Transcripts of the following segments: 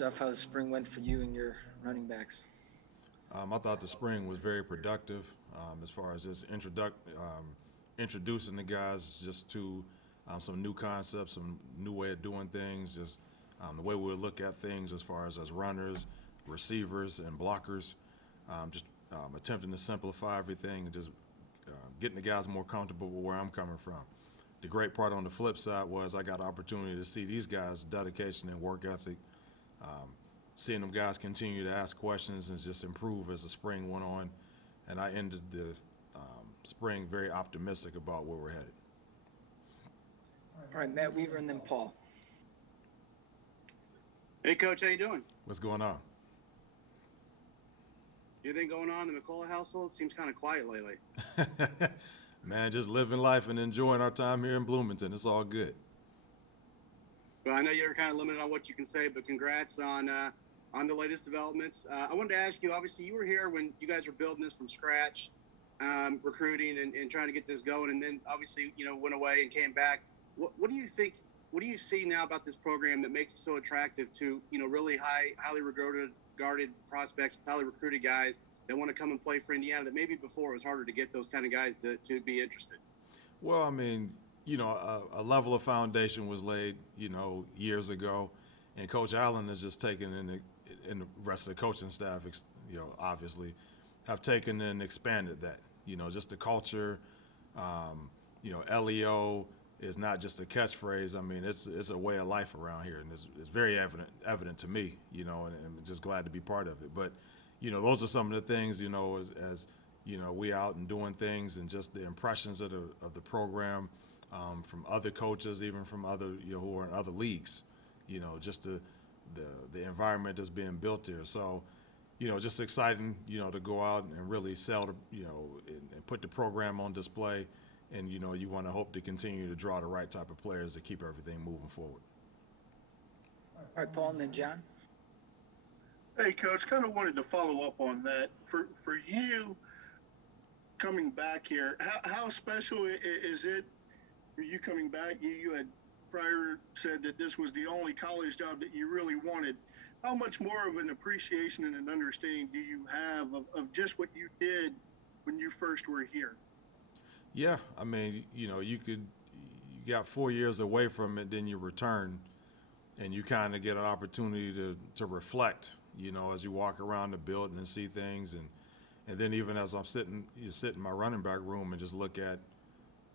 How the spring went for you and your running backs. I thought the spring was very productive as far as just introducing the guys just to some new concepts, some new way of doing things, just the way we look at things as far as runners, receivers, and blockers. Just attempting to simplify everything and just getting the guys more comfortable with where I'm coming from. The great part on the flip side was I got the opportunity to see these guys' dedication and work ethic, seeing them guys continue to ask questions and just improve as the spring went on. And I ended the spring very optimistic about where we're headed. All right, Matt Weaver and then Paul. Hey, Coach, how you doing? What's going on? Anything going on in the McCullough household? Seems kind of quiet lately. Man, just living life and enjoying our time here in Bloomington. It's all good. Well, I know you're kind of limited on what you can say, but congrats on the latest developments. I wanted to ask you, obviously, you were here when you guys were building this from scratch, recruiting and trying to get this going, and then obviously, went away and came back. What do you think? What do you see now about this program that makes it so attractive to, really highly regarded prospects, highly recruited guys that want to come and play for Indiana that maybe before it was harder to get those kind of guys to be interested? Well, I mean, a level of foundation was laid, years ago, and Coach Allen has just taken and the rest of the coaching staff, obviously, have taken and expanded that. Just the culture. LEO is not just a catchphrase. I mean, it's a way of life around here, and it's very evident to me. And I'm just glad to be part of it. But those are some of the things. As we out and doing things, and just the impressions of the program from other coaches, even from other who are in other leagues. Just the environment that's being built here. So, just exciting, to go out and really sell, and put the program on display. And, you want to hope to continue to draw the right type of players to keep everything moving forward. All right, Paul and then John. Hey, Coach, kind of wanted to follow up on that. For you coming back here, how special is it for you coming back? You had prior said that this was the only college job that you really wanted. How much more of an appreciation and an understanding do you have of just what you did when you first were here? Yeah, I mean, you got 4 years away from it, then you return, and you kind of get an opportunity to reflect, as you walk around the building and see things, and then even as you sit in my running back room and just look at,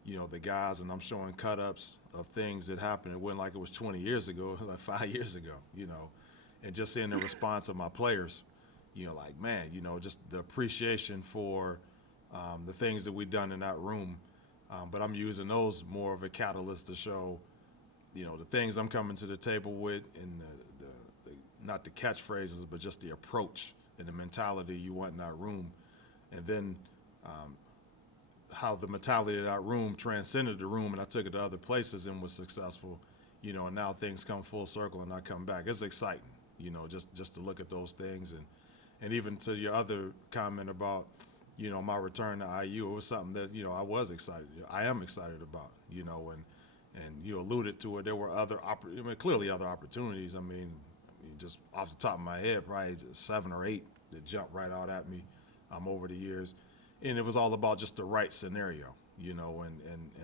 the guys, and I'm showing cut-ups of things that happened. It wasn't like it was 20 years ago, it was like 5 years ago, and just seeing the response of my players, like, man, just the appreciation for the things that we've done in that room. But I'm using those more of a catalyst to show, the things I'm coming to the table with, and the not the catchphrases, but just the approach and the mentality you want in that room. And then how the mentality of that room transcended the room, and I took it to other places and was successful, and now things come full circle and I come back. It's exciting, just to look at those things. And even to your other comment about, my return to IU, it was something that, I was excited. I am excited about, and you alluded to it. There were clearly other opportunities. I mean, just off the top of my head, probably just 7 or 8 that jumped right out at me over the years. And it was all about just the right scenario, and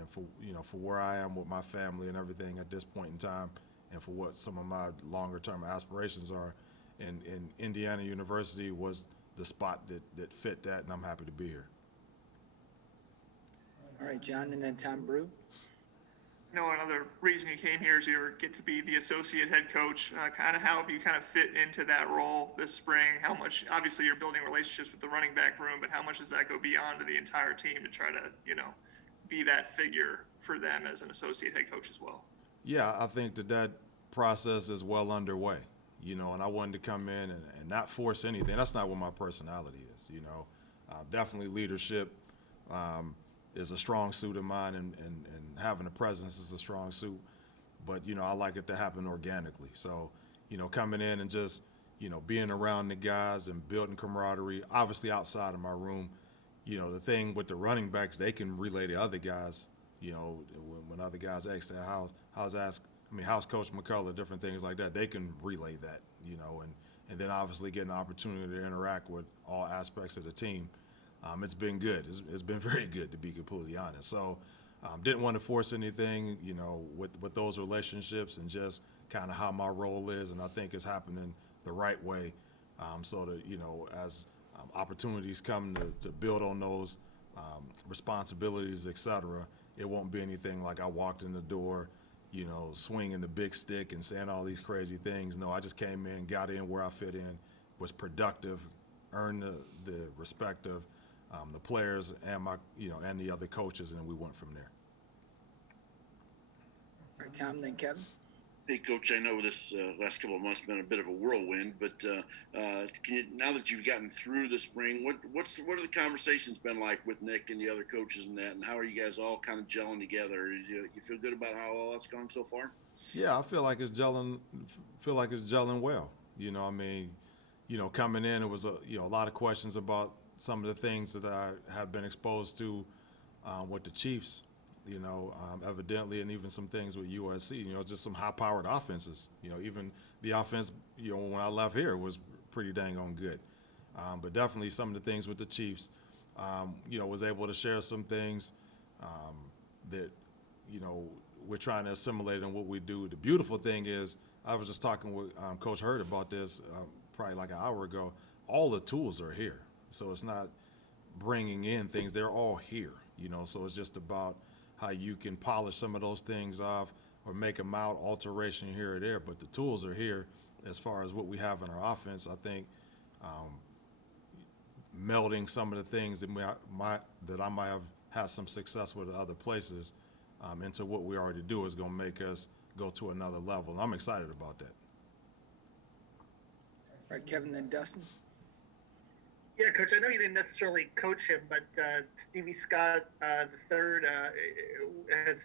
for where I am with my family and everything at this point in time, and for what some of my longer term aspirations are. And Indiana University was the spot that fit that, and I'm happy to be here. All right, John and then Tom Brew. Another reason you came here is you get to be the associate head coach. Kind of how have you kind of fit into that role this spring? How much, obviously you're building relationships with the running back room, but how much does that go beyond to the entire team to try to, be that figure for them as an associate head coach as well? Yeah, I think that process is well underway, and I wanted to come in and not force anything. That's not what my personality is, Definitely leadership is a strong suit of mine, and having a presence is a strong suit. But, I like it to happen organically. So, coming in and just, being around the guys and building camaraderie, obviously outside of my room, the thing with the running backs, they can relay to other guys, when other guys ask, how's Coach McCullough, different things like that, they can relay that, you know, and then obviously getting the opportunity to interact with all aspects of the team. It's been good. It's been very good, to be completely honest. So didn't want to force anything, you know, with those relationships and just kind of how my role is. And I think it's happening the right way, so that, you know, as opportunities come to build on those responsibilities, et cetera, it won't be anything like I walked in the door, you know, swinging the big stick and saying all these crazy things. No, I just came in, got in where I fit in, was productive, earned the respect of the players and and the other coaches, and we went from there. All right, Tom, then Kevin. Hey, Coach, I know this last couple of months have been a bit of a whirlwind, but can you, now that you've gotten through the spring, what are the conversations been like with Nick and the other coaches and that, and how are you guys all kind of gelling together? You feel good about how all that's gone so far? Yeah, I feel like it's gelling. Feel like it's gelling well. You know, I mean, you know, coming in, it was a lot of questions about some of the things that I have been exposed to with the Chiefs. You know, evidently, and even some things with USC, you know, just some high-powered offenses. You know, even the offense, you know, when I left here was pretty dang on good. But definitely some of the things with the Chiefs, you know, was able to share some things that, you know, we're trying to assimilate in what we do. The beautiful thing is, I was just talking with Coach Hurd about this probably like an hour ago. All the tools are here. So it's not bringing in things. They're all here, you know, so it's just about how you can polish some of those things off or make a mild alteration here or there. But the tools are here as far as what we have in our offense. I think melding some of the things that I might have had some success with at other places into what we already do is going to make us go to another level. And I'm excited about that. All right, Kevin, then Dustin. Yeah, Coach, I know you didn't necessarily coach him, but Stevie Scott the third,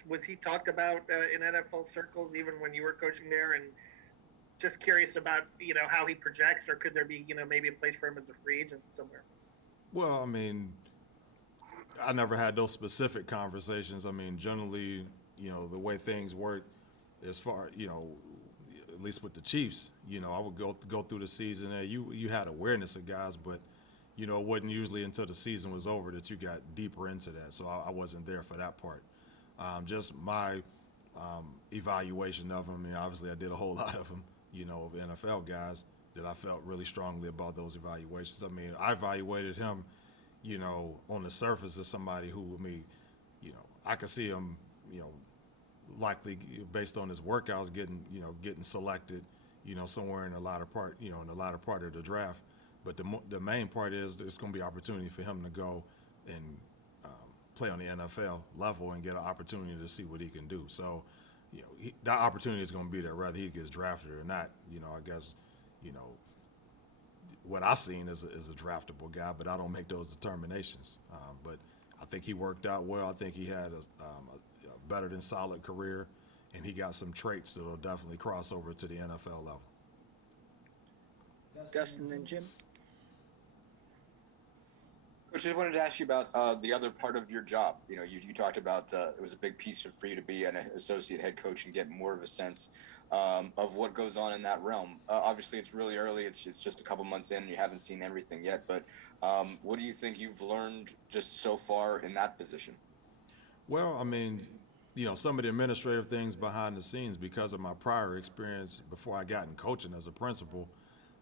was he talked about in NFL circles even when you were coaching there? And just curious about, you know, how he projects, or could there be, you know, maybe a place for him as a free agent somewhere? Well, I mean, I never had those specific conversations. I mean, generally, you know, the way things work as far, you know, at least with the Chiefs, you know, I would go through the season and you had awareness of guys, but you know, it wasn't usually until the season was over that you got deeper into that. So I wasn't there for that part. Just my evaluation of him. I mean, obviously I did a whole lot of them, you know, of NFL guys that I felt really strongly about those evaluations. I mean, I evaluated him, you know, on the surface as somebody who, I mean, you know, I could see him, you know, likely based on his workouts getting selected, you know, somewhere in the latter part of the draft. But the main part is there's going to be opportunity for him to go and play on the NFL level and get an opportunity to see what he can do. So, you know, that opportunity is going to be there whether he gets drafted or not. You know, I guess, you know, what I've seen is a draftable guy, but I don't make those determinations. But I think he worked out well. I think he had a better than solid career, and he got some traits that will definitely cross over to the NFL level. Dustin, then Jim. Coach, I just wanted to ask you about the other part of your job. You know, you talked about it was a big piece for you to be an associate head coach and get more of a sense of what goes on in that realm. Obviously, it's really early. It's just a couple months in, and you haven't seen everything yet. But what do you think you've learned just so far in that position? Well, I mean, you know, some of the administrative things behind the scenes because of my prior experience before I got in coaching as a principal,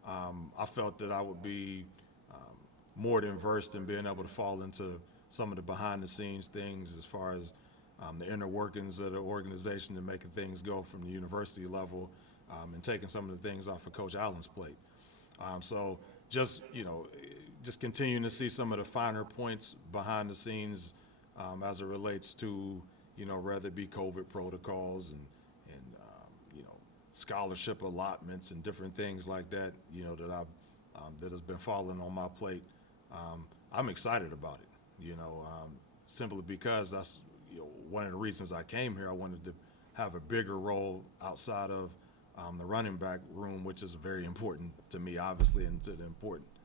I felt that I would be more than versed in being able to fall into some of the behind the scenes things as far as the inner workings of the organization and making things go from the university level and taking some of the things off of Coach Allen's plate. So just, you know, just continuing to see some of the finer points behind the scenes as it relates to, you know, whether it be COVID protocols and you know, scholarship allotments and different things like that, you know, that has been falling on my plate. I'm excited about it, you know, simply because that's, you know, one of the reasons I came here. I wanted to have a bigger role outside of the running back room, which is very important to me, obviously, and to the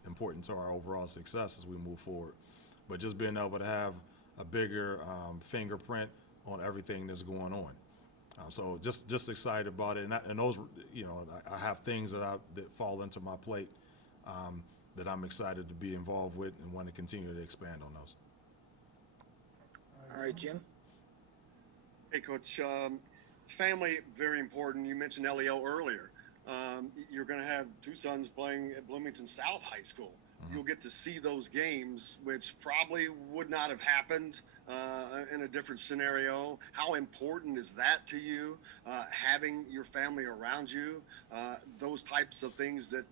important to our overall success as we move forward. But just being able to have a bigger fingerprint on everything that's going on. So just excited about it, and those, you know, I have things that fall into my plate that I'm excited to be involved with and want to continue to expand on those. All right, Jim. Hey, Coach. Family, very important. You mentioned LEO earlier. You're going to have two sons playing at Bloomington South High School. You'll get to see those games, which probably would not have happened in a different scenario. How important is that to you, having your family around you? Those types of things that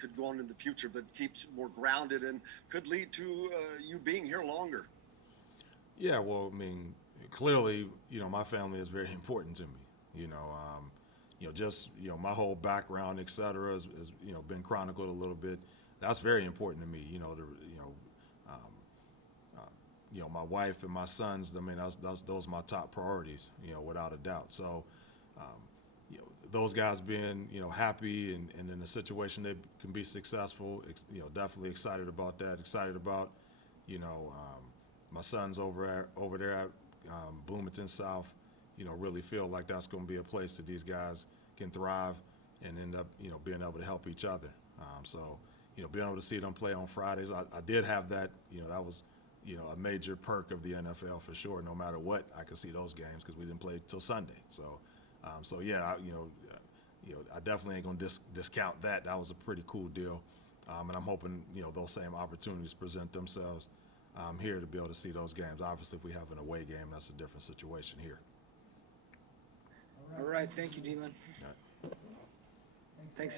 could go on in the future, but keeps more grounded and could lead to you being here longer. Yeah, well, I mean, clearly, you know, my family is very important to me. You know, just, you know, my whole background, et cetera, has you know, been chronicled a little bit. That's very important to me. You know, you know, my wife and my sons. I mean, those are my top priorities. You know, without a doubt. So, you know, those guys being, you know, happy and in a situation they can be successful. You know, definitely excited about that. Excited about, you know, my sons over there at Bloomington South. You know, really feel like that's going to be a place that these guys can thrive and end up, you know, being able to help each other. So, you know, being able to see them play on Fridays, I did have that. You know, that was, you know, a major perk of the NFL for sure. No matter what, I could see those games because we didn't play till Sunday. So, so yeah, you know, I definitely ain't gonna discount that. That was a pretty cool deal, and I'm hoping, you know, those same opportunities present themselves here to be able to see those games. Obviously, if we have an away game, that's a different situation here. All right, thank you, Dylan. Thanks.